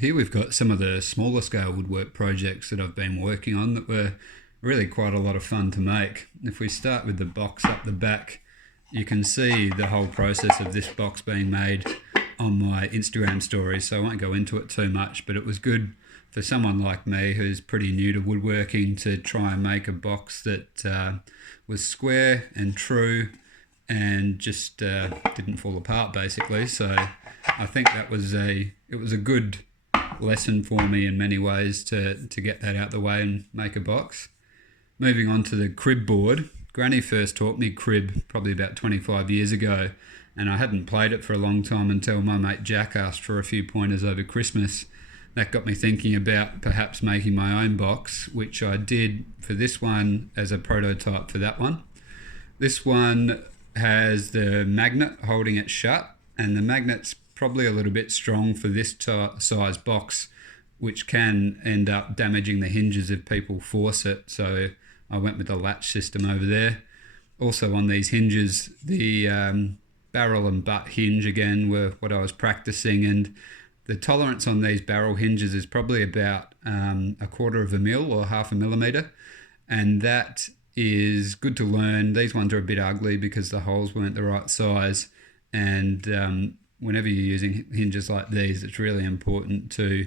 Here we've got some of the smaller scale woodwork projects that I've been working on that were really quite a lot of fun to make. If we start with the box up the back, you can see the whole process of this box being made on my Instagram stories, so I won't go into it too much, but it was good for someone like me who's pretty new to woodworking to try and make a box that was square and true and just didn't fall apart basically. So I think it was a good lesson for me in many ways to get that out the way and make a box. Moving on to the crib board. Granny first taught me crib probably about 25 years ago, and I hadn't played it for a long time until my mate Jack asked for a few pointers over Christmas. That got me thinking about perhaps making my own box, which I did for this one as a prototype for that one. This one has the magnet holding it shut, and the magnet's probably a little bit strong for this size box, which can end up damaging the hinges if people force it. So I went with the latch system over there. Also on these hinges, the barrel and butt hinge again were what I was practicing, and the tolerance on these barrel hinges is probably about a quarter of a mil or half a millimetre, and that is good to learn. These ones are a bit ugly because the holes weren't the right size, and whenever you're using hinges like these, it's really important to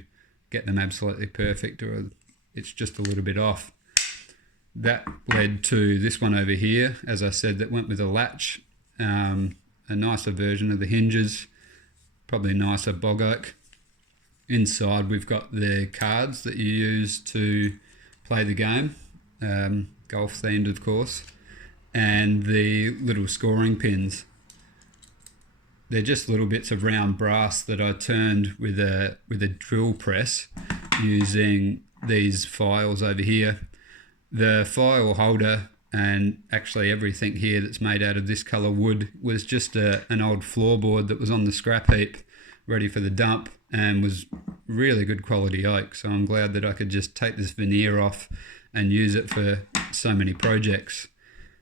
get them absolutely perfect, or it's just a little bit off. That led to this one over here, as I said, that went with a latch, a nicer version of the hinges, probably a nicer bog oak. Inside we've got the cards that you use to play the game, golf themed of course, and the little scoring pins. They're just little bits of round brass that I turned with a drill press using these files over here. The file holder and actually everything here that's made out of this colour wood was just an old floorboard that was on the scrap heap ready for the dump, and was really good quality oak. So I'm glad that I could just take this veneer off and use it for so many projects.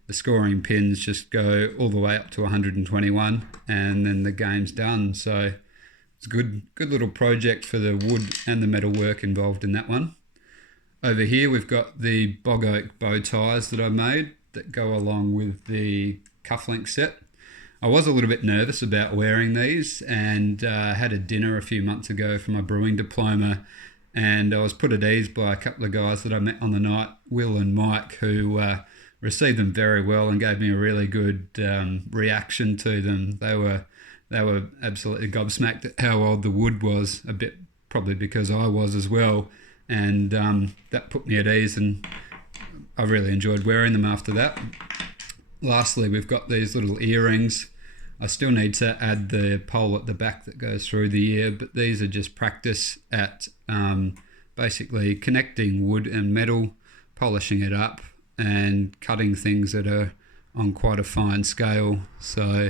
The scoring pins just go all the way up to 121 and then the game's done. So it's a good little project for the wood and the metal work involved in that one. Over here we've got the bog oak bow ties that I made that go along with the cufflink set. I was a little bit nervous about wearing these, and had a dinner a few months ago for my brewing diploma, and I was put at ease by a couple of guys that I met on the night, Will and Mike, who received them very well and gave me a really good reaction to them. They were absolutely gobsmacked at how old the wood was, a bit probably because I was as well, and that put me at ease, and I really enjoyed wearing them after that. Lastly, we've got these little earrings. I still need to add the pole at the back that goes through the ear, but these are just practice at basically connecting wood and metal, polishing it up, and cutting things that are on quite a fine scale. So